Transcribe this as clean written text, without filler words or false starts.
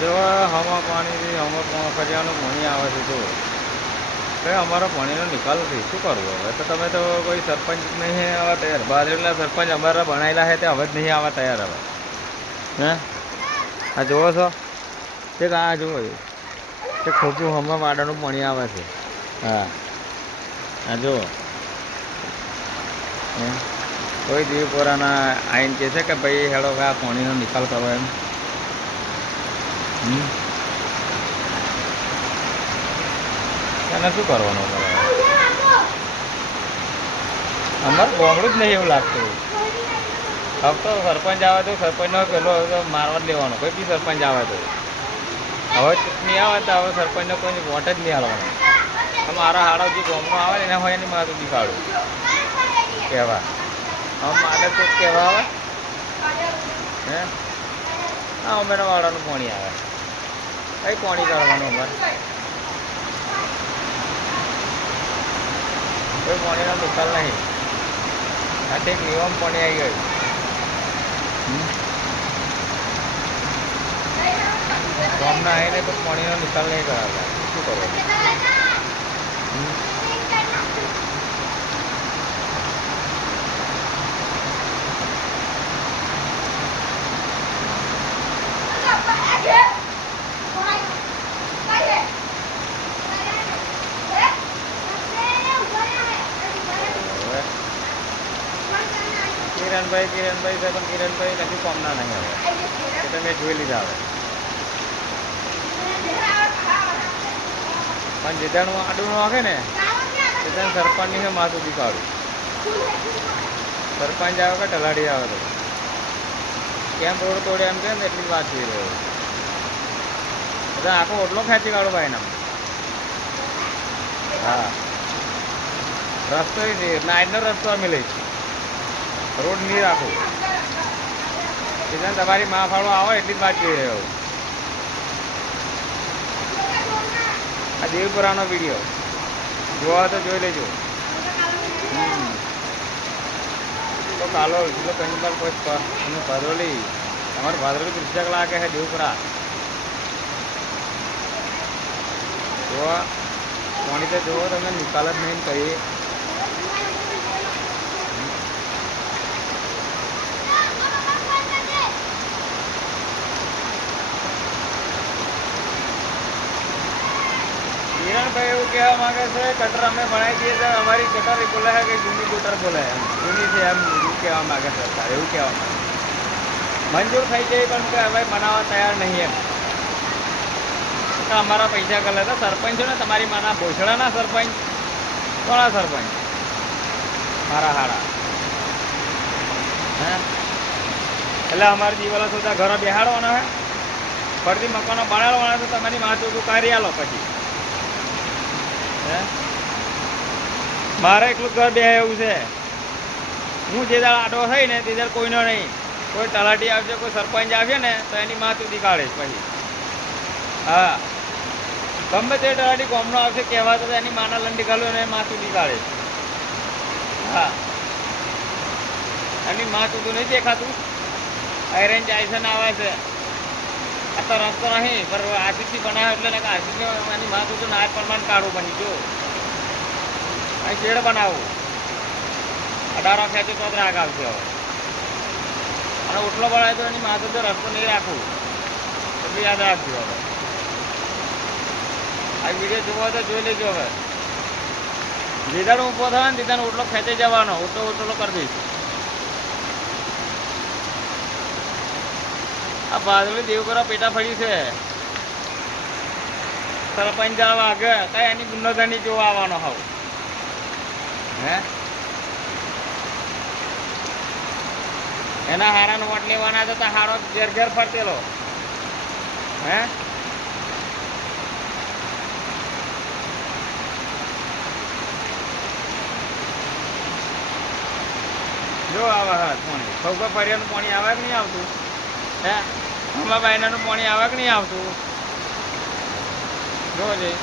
જો હવા પાણીથી ફરિયાનું પાણી આવે છે જો કંઈ અમારા પાણીનો નિકાલ નથી શું કરવું હવે તો તમે તો કોઈ સરપંચ નહીં આવવા તૈયાર બાજુના સરપંચ અમારા ભણાયેલા છે તે હવે જ નહીં આવવા તૈયાર હવે હે આ જુઓ છો તે આ જુઓ તે ખોટું હમણાં વાડાનું પાણી આવે છે હા આ જુઓ કોઈ દીવપોરાના આઈને કહે છે કે ભાઈ હેડો આ પાણીનો નિકાલ કરો એમ એને શું કરવાનું અમારે બોમડું જ નહીં એવું લાગતું હવે તો સરપંચ આવે તો સરપંચનો પેલો મારવા જ લેવાનો કોઈ બી સરપંચ આવે તો હવે ચૂંટણી આવે તો હવે સરપંચનો કોઈ વોટ જ નહીં હાલવાનો મારા હાડો જે બોમનો આવે ને એના હોય એની માથું દીકાળું કહેવા હવે મારે તો કહેવા આવે હે હા અમેના વાળાનું પાણી આવે કઈ પાણી કાઢવાનું અમારે કોઈ પાણીનો નિકાલ નહીં આ એક નિયમ પાણી આવી ગયું ગામના આવીને તો પાણીનો નિકાલ નહીં કરાવતા શું કરવાનું કિરણભાઈ છે પણ કિરણભાઈ નથી કોમના નહીં હવે એ તો મેં જોઈ લીધા હવે પણ જેદાનું આડું નાખે ને જેદાન સરપંચની છે માથું દીકાળું સરપંચ આવે કે ઢલાડી આવે તો કેમ રોડ તોડે એમ કેમ એટલી વાત જોઈ રહ્યો બધા આખો ઓટલો ખેંચી કાઢો ભાઈ નામ હા રસ્તો નાઈટનો રસ્તો અમે લઈશું રોડ નહીં રાખો એટલે તમારી માં ફાળો આવે એટલી જ વાત જોઈ રહ્યો આ દેવપુરાનો વિડીયો જોવા તો જોઈ લેજો તો કાલો પેલો કંજબાલ કોઈ ભાદરોલી અમારે ભાદરોલી પુસ્તક લાગે છે દેવપુરા જોવા પાણી તો જોવો તમે નિકાલ જ નહીં કહીએ કિરણભાઈ એવું કહેવા માંગે છે ગટર અમે ભણાવી દઈએ તો અમારી ગટર એ બોલે છે કે જૂની ગટર બોલે એમ જૂની છે એમ એવું કહેવા માંગે સરકાર એવું કહેવા માંગે મંજૂર થઈ જાય પણ કે હવે બનાવવા તૈયાર નહીં એમ તો અમારા પૈસા કરે તો સરપંચ છે ને તમારી માના ભોસડાના સરપંચ કોના સરપંચ મારા હાડા હે એટલે અમારે દિવાલો સુધા ઘરો બેહાડવાના હે ફરતી મકાનો બનાવવાના તો તમારી માથું તું કરી આલો પછી મારે એટલું ઘર બે એવું છે હું જે દાળ આડો થઈ ને તે દાળ કોઈનો નહીં કોઈ તલાટી આવશે કોઈ સરપંચ આવશે ને તો એની માથું દીકાળે પછી હા ગમે તે તલાટી ગામનો આવશે કહેવા તો એની માના લંડી ઘાલું એને માથું દીકાળે હા એની માથું તો નહીં દેખાતું આયરન જાયસન આવે છે આ તો રસ્તો નહીં પર આરસીસી બનાવ્યો એટલે આરસીસી એની માથું તો નાયક પ્રમાણ કાઢવું બની જો અહીં શેડ બનાવવું 18 ખેંચે તો રાગ આવશે હવે અને ઓટલો બનાવે તો એની માથું તો રસ્તો નહીં રાખવું એટલે યાદ રાખજો હવે આ વિડીયો જોવો તો જોઈ લેજો હવે જેદાનો ઊભો થયો ને તેદાનો ઓટલો ખેંચી જવાનો ઓટલો કરી દઈશ આ ભાદરલી દેવપુરા પેટા ફરી છે સરપંચ વાગે કઈ એની ગુન્નોધની જોવા આવવાનો હોવ હે એના હારાનો વોટ લેવાના તો હારો ઘેર ઘેર ફરતેલો હે જો આવે હા પાણી સૌકા ફરિયાનું પાણી આવે કે નહીં આવતું હે હમણાં બાયનાનું પાણી આવે કે નહીં આવતું જો જઈ